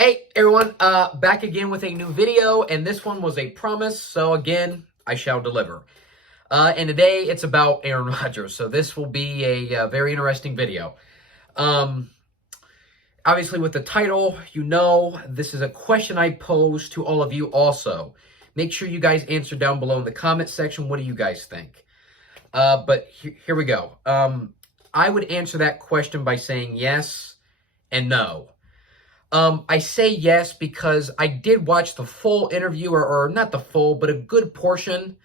Hey everyone, back again with a new video, and this one was a promise, so again, I shall deliver. And today it's about Aaron Rodgers, so this will be a very interesting video. Um, Obviously with the title, you know, this is a question I pose to all of you also. Make sure you guys answer down below in the comment section, what do you guys think? But here we go. I would answer that question by saying yes and no. I say yes because I did watch the full interview, or not the full, but a good portion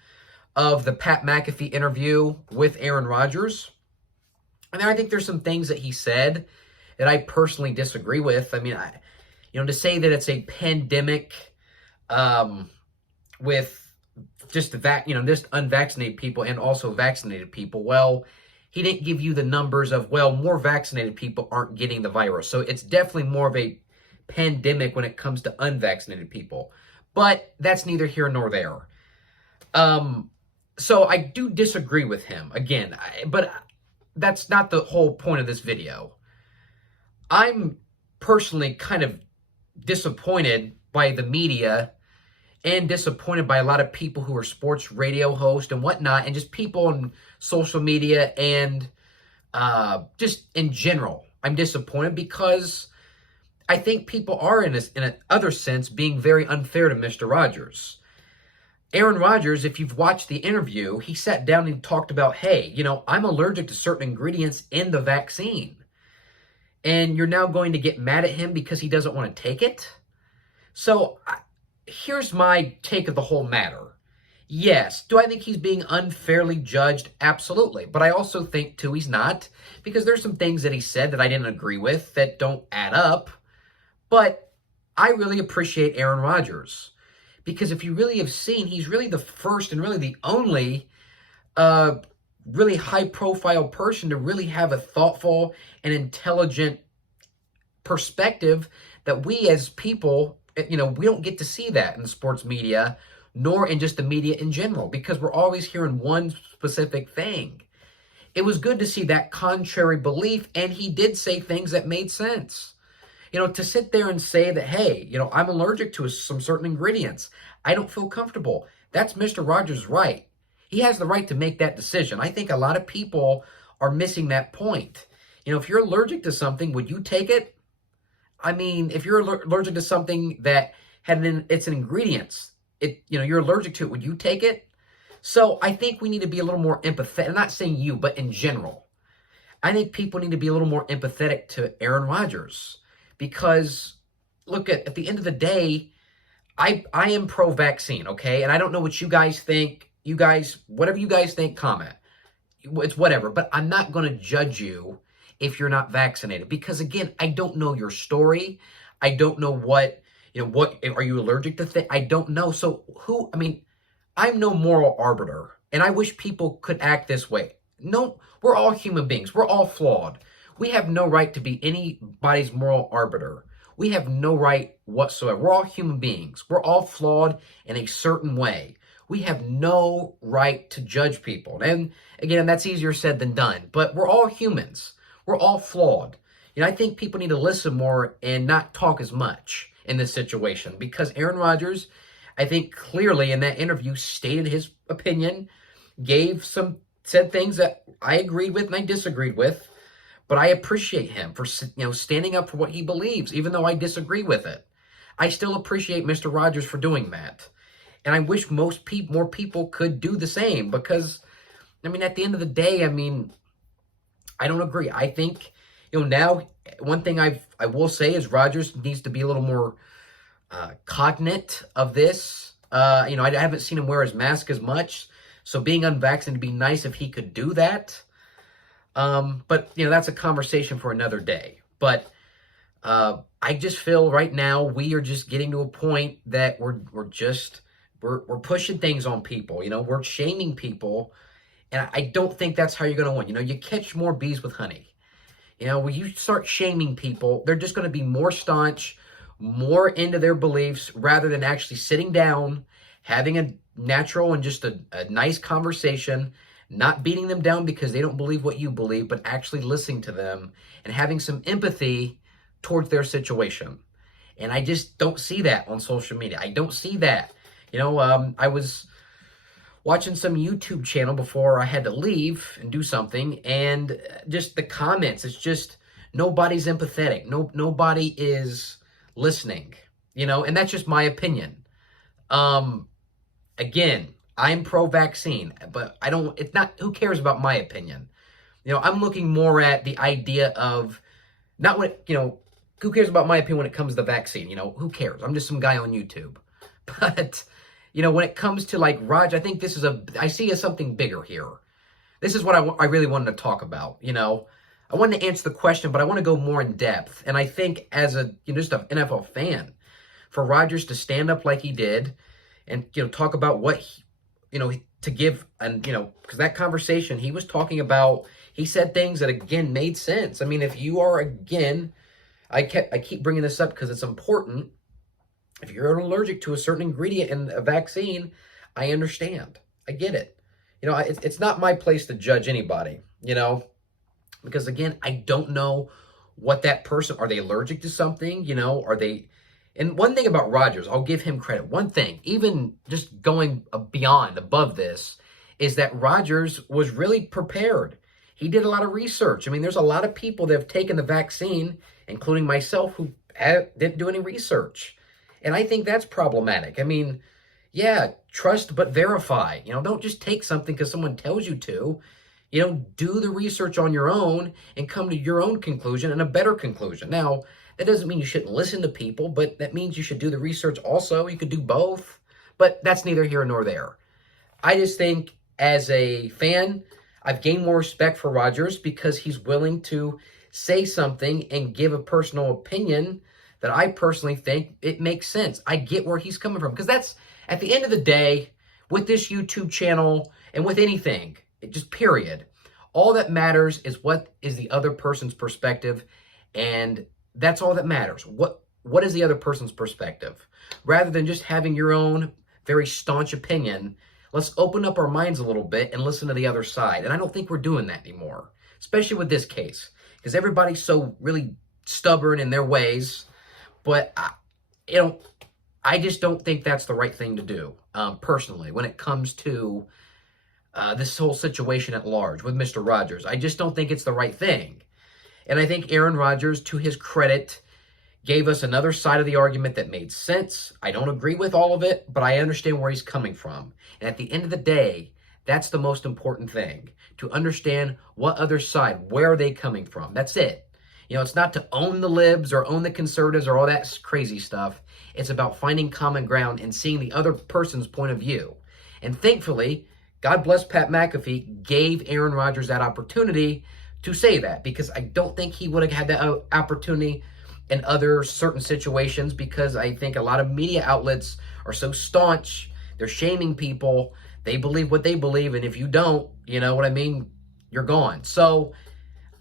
of the Pat McAfee interview with Aaron Rodgers. And I think there's some things that he said that I personally disagree with. I mean, to say that it's a pandemic with just just unvaccinated people and also vaccinated people. Well, he didn't give you the numbers of, well, more vaccinated people aren't getting the virus. So it's definitely more of a pandemic when it comes to unvaccinated people. But that's neither here nor there. So I do disagree with him, again, but that's not the whole point of this video. I'm personally kind of disappointed by the media and disappointed by a lot of people who are sports radio hosts and whatnot, and just people on social media and just in general. I'm disappointed because I think people are, in an other sense, being very unfair to Mr. Rodgers. Aaron Rodgers, if you've watched the interview, he sat down and talked about, hey, I'm allergic to certain ingredients in the vaccine. And you're now going to get mad at him because he doesn't want to take it? So here's my take of the whole matter. Yes, do I think he's being unfairly judged? Absolutely. But I also think, too, he's not, because there's some things that he said that I didn't agree with that don't add up. But I really appreciate Aaron Rodgers, because if you really have seen, he's really the first and really the only really high-profile person to really have a thoughtful and intelligent perspective that we as people, we don't get to see that in the sports media, nor in just the media in general, because we're always hearing one specific thing. It was good to see that contrary belief, and he did say things that made sense. To sit there and say that, hey, I'm allergic to some certain ingredients, I don't feel comfortable. That's Mr. Rodgers' right. He has the right to make that decision. I think a lot of people are missing that point. If you're allergic to something, would you take it? I mean, if you're allergic to something that it's an ingredients, you're allergic to it, would you take it? So I think we need to be a little more empathetic. I'm not saying you, but in general. I think people need to be a little more empathetic to Aaron Rodgers. Because, look, at the end of the day, I am pro-vaccine, okay? And I don't know what you guys think. You guys, whatever you guys think, comment. It's whatever. But I'm not going to judge you if you're not vaccinated. Because, again, I don't know your story. I don't know what are you allergic to? I don't know. So I'm no moral arbiter. And I wish people could act this way. No, we're all human beings. We're all flawed. We have no right to be anybody's moral arbiter. We have no right whatsoever. We're all human beings. We're all flawed in a certain way. We have no right to judge people. And again, that's easier said than done. But we're all humans. We're all flawed. I think people need to listen more and not talk as much in this situation. Because Aaron Rodgers, I think clearly in that interview, stated his opinion, said things that I agreed with and I disagreed with. But I appreciate him for, standing up for what he believes, even though I disagree with it. I still appreciate Mr. Rodgers for doing that. And I wish more people could do the same because, at the end of the day, I don't agree. I think, now one thing I will say is Rodgers needs to be a little more cognate of this. I haven't seen him wear his mask as much. So being unvaccinated would be nice if he could do that. But, that's a conversation for another day. But I just feel right now we are just getting to a point that we're pushing things on people. We're shaming people. And I don't think that's how you're going to win. You catch more bees with honey. When you start shaming people, they're just going to be more staunch, more into their beliefs, rather than actually sitting down, having a natural and just a nice conversation, not beating them down because they don't believe what you believe, but actually listening to them and having some empathy towards their situation. And I just don't see that on social media. I don't see that. I was watching some YouTube channel before I had to leave and do something, and just the comments, it's just nobody's empathetic. Nobody is listening, and that's just my opinion. Again, I'm pro-vaccine, but it's not, who cares about my opinion? I'm looking more at the idea of not what, who cares about my opinion when it comes to the vaccine? Who cares? I'm just some guy on YouTube. But, when it comes to like Raj, I think I see as something bigger here. This is what I really wanted to talk about. I wanted to answer the question, but I want to go more in depth. And I think as just an NFL fan, for Rodgers to stand up like he did and, talk about what, to give, and, because that conversation, he was talking about, he said things that, again, made sense. I mean, if you are, again, I keep bringing this up because it's important. If you're allergic to a certain ingredient in a vaccine, I understand. I get it. It's not my place to judge anybody, because, again, I don't know what that person, are they allergic to something? Are they, and one thing about Rodgers, I'll give him credit. One thing, even just going above this, is that Rodgers was really prepared. He did a lot of research. I mean, there's a lot of people that have taken the vaccine, including myself, who didn't do any research. And I think that's problematic. I mean, yeah, trust but verify. Don't just take something because someone tells you to. Do the research on your own and come to your own conclusion and a better conclusion. Now, that doesn't mean you shouldn't listen to people, but that means you should do the research also. You could do both, but that's neither here nor there. I just think as a fan, I've gained more respect for Rodgers because he's willing to say something and give a personal opinion that I personally think it makes sense. I get where he's coming from, because that's, at the end of the day, with this YouTube channel and with anything, just period, all that matters is what is the other person's perspective, and that's all that matters. What is the other person's perspective? Rather than just having your own very staunch opinion, let's open up our minds a little bit and listen to the other side. And I don't think we're doing that anymore, especially with this case, because everybody's so really stubborn in their ways. But, I just don't think that's the right thing to do, personally, when it comes to this whole situation at large with Mr. Rodgers. I just don't think it's the right thing. And I think Aaron Rodgers, to his credit, gave us another side of the argument that made sense. I don't agree with all of it, but I understand where he's coming from. And at the end of the day, that's the most important thing, to understand what other side, where are they coming from. That's it. It's not to own the libs or own the conservatives or all that crazy stuff. It's about finding common ground and seeing the other person's point of view. And thankfully, God bless Pat McAfee, gave Aaron Rodgers that opportunity to say that, because I don't think he would have had that opportunity in other certain situations, because I think a lot of media outlets are so staunch, they're shaming people, they believe what they believe, and if you don't, you know what I mean, you're gone. So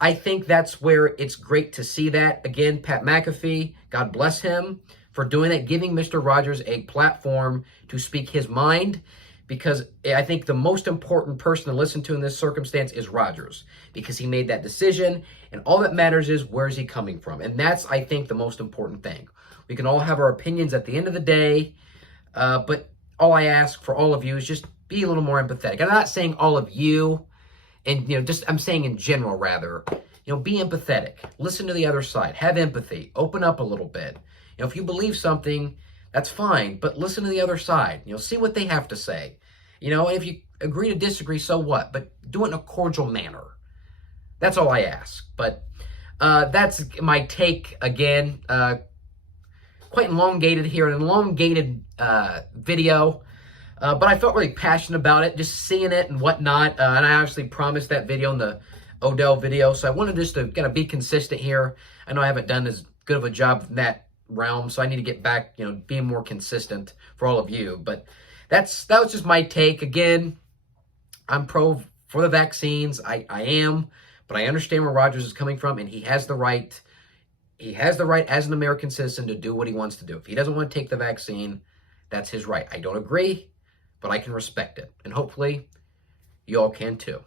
I think that's where it's great to see that. Again, Pat McAfee, God bless him for doing that, giving Mr. Rodgers a platform to speak his mind, because I think the most important person to listen to in this circumstance is Rodgers, because he made that decision, and all that matters is where is he coming from. And that's, I think, the most important thing. We can all have our opinions at the end of the day, but all I ask for all of you is just be a little more empathetic. I'm not saying all of you, and I'm saying in general, rather, be empathetic. Listen to the other side. Have empathy. Open up a little bit. If you believe something, that's fine, but listen to the other side. See what they have to say. And if you agree to disagree, so what? But do it in a cordial manner. That's all I ask. But that's my take again. Quite elongated here, an elongated video. But I felt really passionate about it, just seeing it and whatnot. And I obviously promised that video in the Odell video, so I wanted just to kind of be consistent here. I know I haven't done as good of a job in that realm, so I need to get back, being more consistent for all of you. But that was just my take. Again, I'm pro for the vaccines. I am, but I understand where Rodgers is coming from, and he has the right. He has the right as an American citizen to do what he wants to do. If he doesn't want to take the vaccine, that's his right. I don't agree, but I can respect it, and hopefully you all can too.